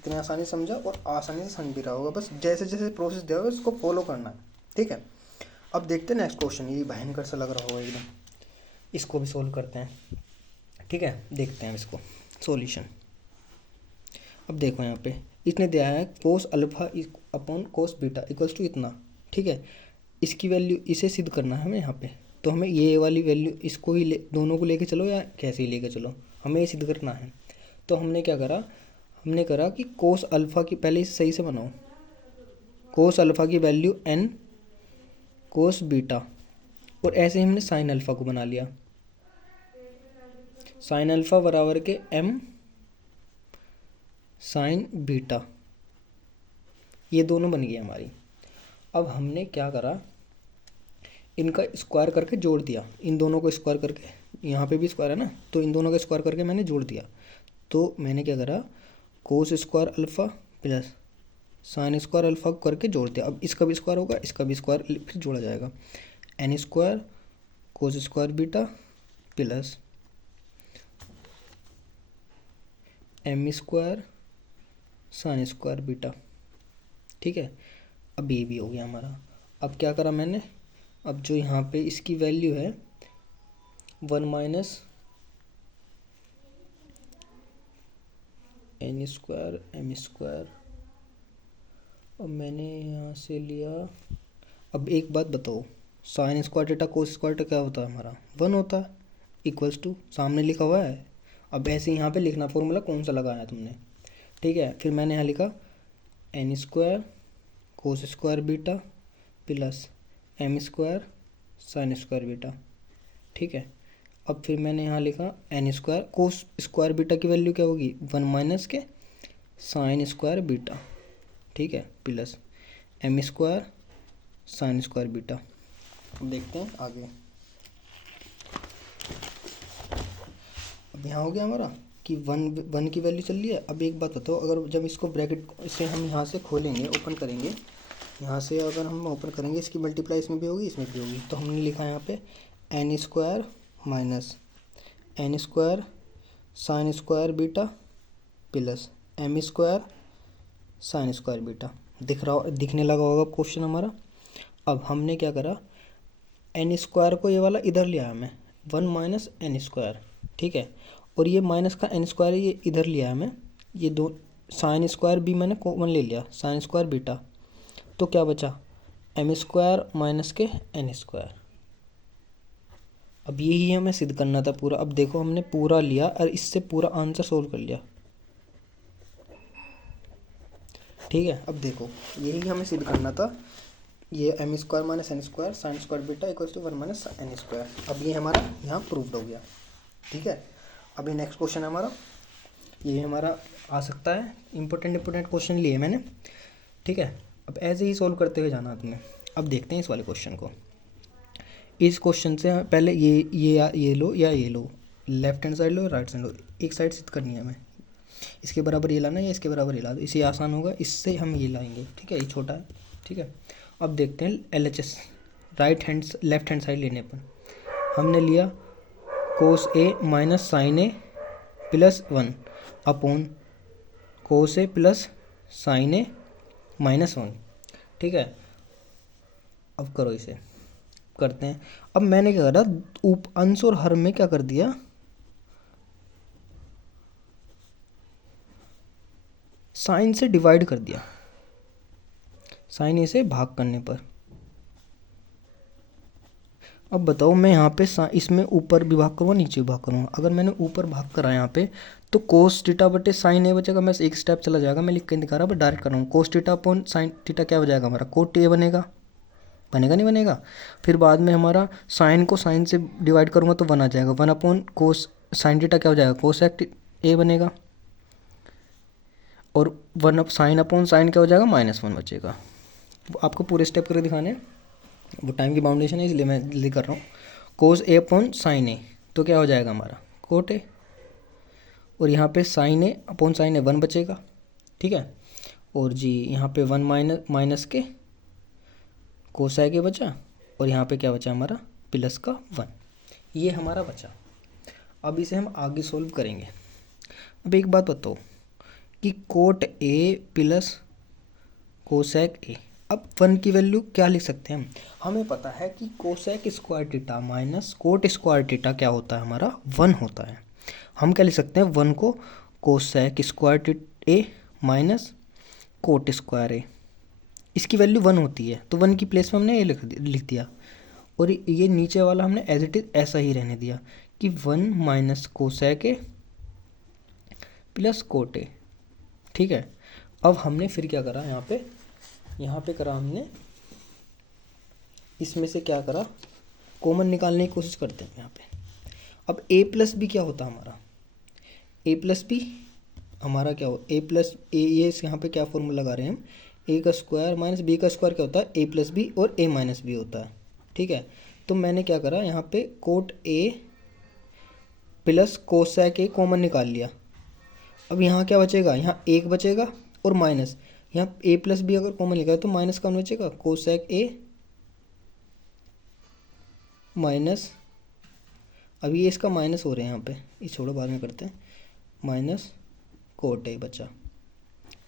इतनी आसानी समझा और आसानी से समझ भी रहा होगा। बस जैसे जैसे प्रोसेस दिया होगा उसको फॉलो करना है, ठीक है। अब देखते हैं नेक्स्ट क्वेश्चन, ये भयंकर सा लग रहा होगा एकदम, इसको भी सोल्व करते हैं, ठीक है। देखते हैं इसको सॉल्यूशन। अब देखो यहाँ पे इसने दिया है cos alpha upon cos beta equals to इतना, ठीक है। इसकी वैल्यू इसे सिद्ध करना है हमें यहाँ पे, तो हमें ये वाली वैल्यू इसको ही दोनों को लेके चलो या कैसे ही लेके चलो, हमें ये सिद्ध करना है। तो हमने क्या करा, हमने करा कि कोस अल्फ़ा की, पहले इसे सही से बनाओ, कोस अल्फ़ा की वैल्यू n कोस बीटा, और ऐसे ही हमने साइन अल्फ़ा को बना लिया, साइन अल्फ़ा बराबर के m साइन बीटा, ये दोनों बन गई हमारी। अब हमने क्या करा, इनका स्क्वायर करके जोड़ दिया, इन दोनों को स्क्वायर करके, यहाँ पे भी स्क्वायर है ना, तो इन दोनों का स्क्वायर करके मैंने जोड़ दिया। तो मैंने क्या करा, कोस square alpha plus sign square alpha करके जोड़ दिया। अब इसका भी स्क्वायर होगा, इसका भी स्क्वायर फिर जोड़ा जाएगा, N square cos square beta plus M square sine square beta, ठीक है। अब ये भी हो गया हमारा। अब क्या करा मैंने, अब जो यहाँ पे इसकी वैल्यू है 1 minus N square M square, अब मैंने यहाँ से लिया। अब एक बात बताओ, sine square theta cos square theta क्या होता है हमारा, 1 होता है, इक्वल्स टू सामने लिखा हुआ है। अब ऐसे यहाँ पे लिखना फॉर्मूला कौन सा लगाया तुमने, ठीक है। फिर मैंने यहाँ लिखा N square cos square beta plus M square sine square beta, ठीक है। अब फिर मैंने यहाँ लिखा N square cos square beta की वैल्यू क्या होगी, 1 माइनस के साइन स्क्वायर बीटा, ठीक है, plus M square sine square beta. अब देखते हैं आगे। अब यहाँ हो गया हमारा कि 1 की वैल्यू चल रही है। अब एक बात बताओ, अगर जब इसको ब्रैकेट से हम यहाँ से खोलेंगे, ओपन करेंगे, यहाँ से अगर हम ओपन करेंगे, इसकी मल्टीप्लाई इसमें भी होगी इसमें भी होगी, तो हमने लिखा है यहाँ पे N square minus N square sine square beta plus M square sine square beta. दिखने लगा होगा क्वेश्चन हमारा। अब हमने क्या करा, एन स्क्वायर को ये वाला इधर लिया हमें, 1 माइनस एन स्क्वायर, ठीक है, और ये माइनस का एन स्क्वायर ये इधर लिया हमें, ये दो साइन स्क्वायर भी मैंने कॉमन ले लिया, साइन स्क्वायर बीटा, तो क्या बचा एम स्क्वायर माइनस के एन स्क्वायर। अब यही हमें सिद्ध करना था पूरा। अब देखो हमने पूरा लिया और इससे पूरा आंसर सोल्व कर लिया, ठीक है। अब देखो यही हमें सिद्ध करना था, ये M square minus N square sine square beta equals to 1 minus N square. अब ये हमारा यहाँ प्रूव्ड हो गया, ठीक है। अभी नेक्स्ट क्वेश्चन है हमारा, ये हमारा आ सकता है, इंपॉर्टेंट क्वेश्चन लिए मैंने, ठीक है। अब ऐसे ही सोल्व करते हुए जाना तुम्हें। अब देखते हैं इस वाले क्वेश्चन को। इस क्वेश्चन से पहले ये लो या ये लो, लेफ्ट हैंड साइड लो राइट साइड लो, एक साइड सिद्ध करनी है हमें, इसके बराबर ये लाना या इसके बराबर ये ला दो, इसे आसान होगा, इससे हम ये लाएंगे, ठीक है, ये छोटा है, ठीक है। अब देखते हैं LHS, लेफ्ट हैंड साइड लेने पर हमने लिया कोस ए माइनस साइन ए प्लस 1 अपॉन कोस ए प्लस साइन ए माइनस 1, ठीक है। अब करो, इसे करते हैं। अब मैंने क्या करा, अंश और हर में क्या कर दिया, साइन से डिवाइड कर दिया, साइन ए से भाग करने पर। अब बताओ मैं यहाँ पे इसमें ऊपर भी भाग करूँगा नीचे भी भाग करूँगा। अगर मैंने ऊपर भाग करा यहाँ पे तो कोस थीटा बटे साइन ए बचेगा, मैं एक स्टेप चला जाएगा, मैं लिख के दिखा रहा हूँ, डायरेक्ट कर रहा हूँ। Cos theta upon sine theta क्या हो जाएगा हमारा, कोट ए बनेगा, बनेगा नहीं बनेगा। फिर बाद में हमारा साइन को साइन से डिवाइड करूँगा तो 1 आ जाएगा, 1 अपॉन कोस साइन थीटा क्या हो जाएगा, कोसेक ए बनेगा, और 1 अप साइन अपॉन साइन क्या हो जाएगा, -1 बचेगा। आपको पूरे स्टेप करके दिखाने हैं, वो टाइम की बाउंडेशन है इसलिए मैं जल्दी कर रहा हूँ। कोस ए अपॉन साइन ए तो क्या हो जाएगा हमारा कोट ए, और यहाँ पे साइन ए अपॉन साइन ए 1 बचेगा, ठीक है। और जी यहाँ पे 1 माइनस के कोसेक ए बचा, और यहाँ पे क्या बचा हमारा प्लस का 1, ये हमारा बचा। अब इसे हम आगे सोल्व करेंगे। अब एक बात बताओ, कि कोट ए प्लस कोसेक ए। अब 1 की वैल्यू क्या लिख सकते हैं हम, हमें पता है कि cosec square theta minus cot square theta क्या होता है हमारा 1 होता है। हम क्या लिख सकते हैं 1 को कोसेक स्क्वायर ए माइनस कोट स्क्वायर ए, इसकी वैल्यू 1 होती है तो 1 की प्लेस में हमने ए लिख दिया और ये नीचे वाला हमने एज इट इज ऐसा ही रहने दिया कि 1 minus cosec A plus cot A. ठीक है, अब हमने फिर क्या करा यहाँ पे करा हमने, इसमें से क्या करा, कॉमन निकालने की कोशिश करते हैं यहाँ पे। अब a प्लस बी क्या होता है हमारा, a प्लस बी हमारा क्या हो, a प्लस ए, ये यहाँ पे क्या फॉर्मूला लगा रहे हैं हम, a का स्क्वायर माइनस b का स्क्वायर क्या होता है a प्लस बी और a माइनस बी होता है। ठीक है, तो मैंने क्या करा यहाँ पे cot a plus cosec A common निकाल लिया। अब यहाँ क्या बचेगा, यहाँ 1 बचेगा और माइनस, यहाँ a प्लस बी अगर कॉमन निकाले तो माइनस कौन बचेगा, कोसेक ए माइनस, अब ये इसका माइनस हो रहे हैं यहाँ पे, ये छोड़ो बाद में करते हैं, माइनस कोट ए बचा।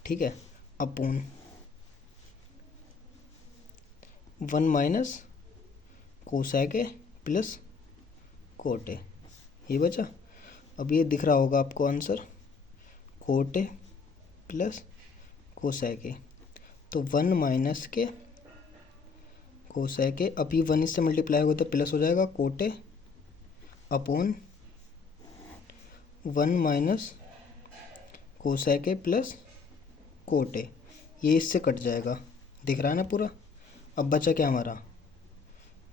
ठीक है, upon 1 minus cosec A plus cot A, ये बचा। अब ये दिख रहा होगा आपको answer, coat A plus cosec ए, तो 1 माइनस के कोसेक ए, अब ये 1 इससे मल्टीप्लाई होगा तो प्लस हो जाएगा cot A upon 1 minus cosec A plus cot A, ये इससे कट जाएगा, दिख रहा है ना पूरा। अब बचा क्या हमारा,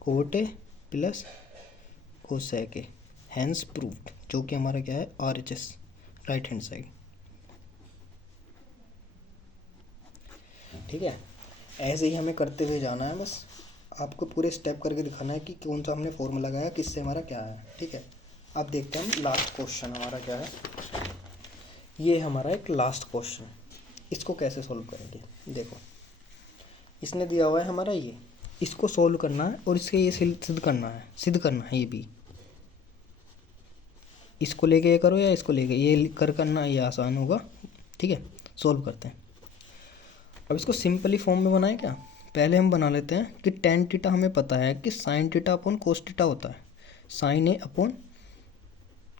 cot A plus cosec A, hence proved, जो कि हमारा क्या है RHS, राइट हैंड साइड। ठीक है, ऐसे ही हमें करते हुए जाना है, बस आपको पूरे स्टेप करके दिखाना है कि कौन सा हमने फॉर्मूला लगाया, किससे हमारा क्या है। ठीक है, अब देखते हैं हम लास्ट क्वेश्चन हमारा क्या है। ये हमारा एक लास्ट क्वेश्चन, इसको कैसे सॉल्व करेंगे। देखो इसने दिया हुआ है हमारा ये, इसको सॉल्व करना है और इसके ये सिद्ध करना है ये भी, इसको लेके ये करो या इसको लेके ये करना, ये आसान होगा। ठीक है, सॉल्व करते हैं। अब इसको सिंपली फॉर्म में बनाएं क्या, पहले हम बना लेते हैं कि टेन थीटा हमें पता है कि sine theta upon cos theta होता है, साइन ए अपॉन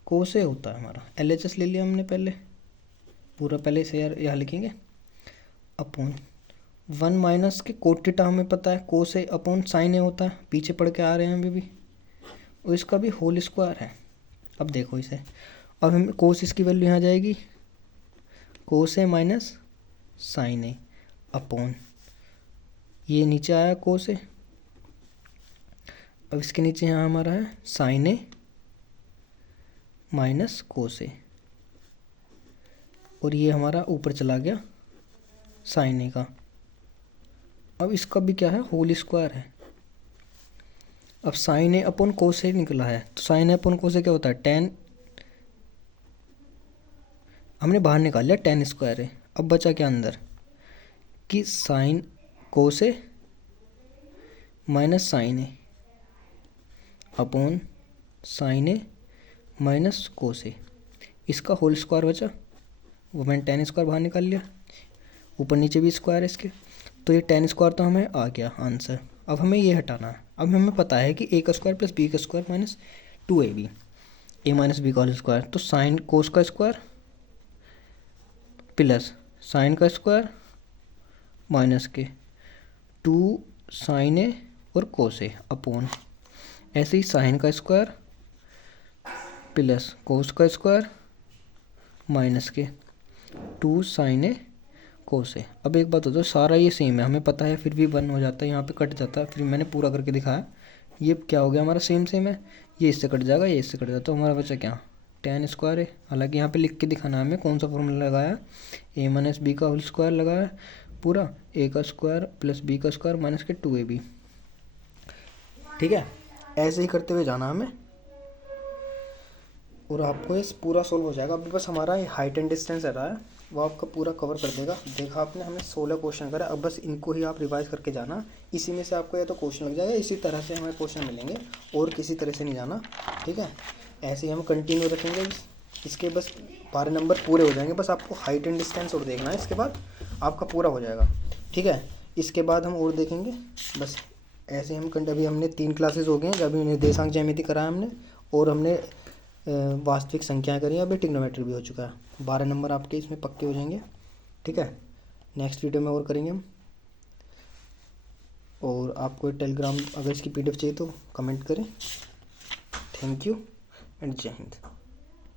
कोस ए होता है हमारा। LHS ले लिया हमने पहले, पूरा पहले से यहाँ लिखेंगे, अपॉन 1 माइनस के कोट थीटा हमें पता है कोस ए अपॉन साइन ए होता है, पीछे पढ़ के आ रहे हैं अभी भी, और इसका भी होल स्क्वायर है। अब देखो इसे, अब हम कोस, इसकी वैल्यू यहाँ जाएगी कोस ए माइनस साइन ए अपॉन, ये नीचे आया कोस ए, अब इसके नीचे यहाँ हमारा है साइन ए माइनस कोस ए, और ये हमारा ऊपर चला गया साइन ए का। अब इसका भी क्या है, होल स्क्वायर है। अब साइन ए अपॉन कोस ए निकला है, तो साइन ए अपॉन कोस ए क्या होता है, टेन, हमने बाहर निकाल लिया टेन स्क्वायर है। अब बचा क्या अंदर कि साइन कोस ए माइनस साइन ए अपॉन साइन ए माइनस कोस ए, इसका होल स्क्वायर बचा, वो मैंने टेन स्क्वायर बाहर निकाल लिया, ऊपर नीचे भी स्क्वायर है इसके, तो ये टेन स्क्वायर तो हमें आ गया आंसर। अब हमें ये हटाना है। अब हमें पता है कि a का स्क्वायर प्लस b का square minus 2ab, a minus B का होल स्क्वायर, तो साइन कोस का स्क्वायर प्लस साइन का स्क्वायर माइनस के 2 साइन ए और कोस ए अपॉन, ऐसे ही साइन का स्क्वायर प्लस कोस का स्क्वायर माइनस के 2 साइन ए कोस ए। अब एक बात होता है, सारा ये सेम है, हमें पता है, फिर भी 1 हो जाता है, यहाँ पे कट जाता है, फिर मैंने पूरा करके दिखाया, ये क्या हो गया हमारा सेम है, ये इससे कट जाएगा, ये इससे कट जाता है, तो हमारा बचा क्या, टेन स्क्वायर है। हालांकि यहाँ पे लिख के दिखाना है हमें कौन सा फॉर्मूला लगाया, a माइनस बी का होल स्क्वायर लगाया पूरा, a का स्क्वायर प्लस b का स्क्वायर माइनस के 2ab। ठीक है, ऐसे ही करते हुए जाना हमें और आपको ये पूरा सोल्व हो जाएगा। अभी बस हमारा ये हाइट एंड डिस्टेंस रहा है, वो आपका पूरा कवर कर देगा। देखा आपने, हमें 16 क्वेश्चन करा, अब बस इनको ही आप रिवाइज करके जाना, इसी में से आपको या तो क्वेश्चन लग जाएगा, इसी तरह से हमें क्वेश्चन मिलेंगे और किसी तरह से नहीं जाना। ठीक है, ऐसे ही हम कंटिन्यू रखेंगे इसके, बस 12 नंबर पूरे हो जाएंगे। बस आपको हाइट एंड डिस्टेंस और देखना है, इसके बाद आपका पूरा हो जाएगा। ठीक है, इसके बाद हम और देखेंगे। बस ऐसे हम अभी हमने 3 क्लासेस हो गए हैं। अभी निर्देशांक ज्यामिति कराया हमने, और हमने वास्तविक संख्याएं करी, अभी ट्रिग्नोमेट्री भी हो चुका है। 12 नंबर आपके इसमें पक्के हो जाएंगे। ठीक है, नेक्स्ट वीडियो में और करेंगे हम। और आपको टेलीग्राम अगर इसकी PDF चाहिए तो कमेंट करें। थैंक यू एंड जय हिंद।